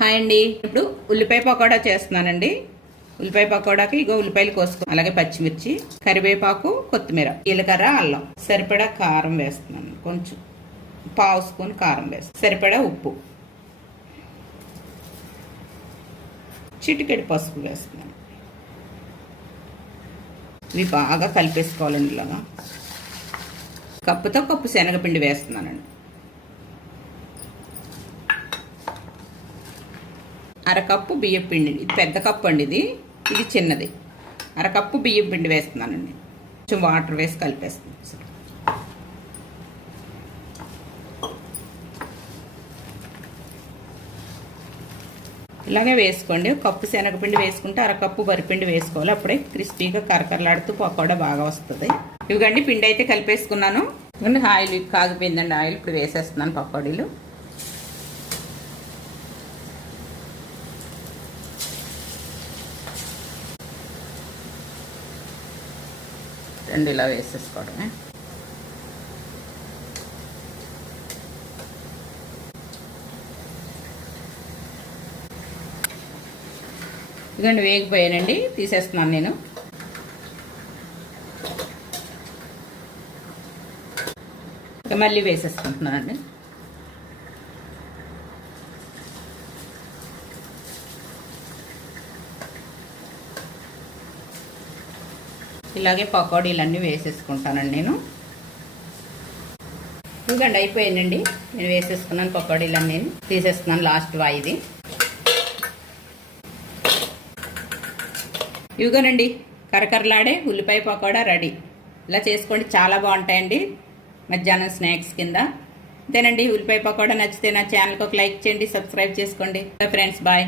Hi అండి. ఇప్పుడు ఉల్లిపాయ పకోడా చేస్తున్నానండి. ఉల్లిపాయ పకోడాకి ఇగో ఉల్లిపాయలు కోసుకో, అలాగే పచ్చిమిర్చి, కరివేపాకు, కొత్తిమీర, జీలకర్ర, అల్లం, సరిపడా కారం వేస్తున్నాను. కొంచెం పావు స్పూన్ కారం వేస్తాను, సరిపడా ఉప్పు, చిటికెడు పసుపు వేస్తున్నాను. ఇవి బాగా కలిపేసుకోవాలండి. ఇలాగా కప్పుతో కప్పు శనగపిండి వేస్తున్నానండి. అరకప్పు బియ్యం పిండి, ఇది పెద్ద కప్పు అండి, ఇది చిన్నది. అరకప్పు బియ్యం పిండి వేస్తున్నానండి. కొంచెం వాటర్ వేసి కలిపేస్తున్నాను. ఇలాగే వేసుకోండి. కప్పు శనగపిండి వేసుకుంటే అరకప్పు వరిపిండి వేసుకోవాలి. అప్పుడే క్రిస్పీగా కరకరలాడుతూ పకోడా బాగా వస్తుంది. ఇవిగండి పిండి అయితే కలిపేసుకున్నాను. ఆయిల్ కాగిపోయిందండి. ఆయిల్ ఇప్పుడు వేసేస్తున్నాను పకోడీలు. రెండు ఇలా వేసేసుకోవడమే. ఇదిగోండి వేగిపోయానండి, తీసేస్తున్నాను నేను. ఇక మళ్ళీ వేసేసుకుంటున్నానండి. ఇలాగే పకోడీలన్నీ వేసేసుకుంటానండి నేను. ఇదిగోండి అయిపోయానండి, నేను వేసేసుకున్నాను పకోడీలన్నీ. తీసేస్తున్నాను లాస్ట్ వాయిది. ఇవిగోనండి కరకరలాడే ఉల్లిపాయ పకోడా రెడీ. ఇలా చేసుకోండి, చాలా బాగుంటాయండి మధ్యాహ్నం స్నాక్స్ కింద. అంతేనండి. ఉల్లిపాయ పకోడా నచ్చితే నా ఛానల్కి ఒక లైక్ చేయండి, సబ్స్క్రైబ్ చేసుకోండి. Friends bye.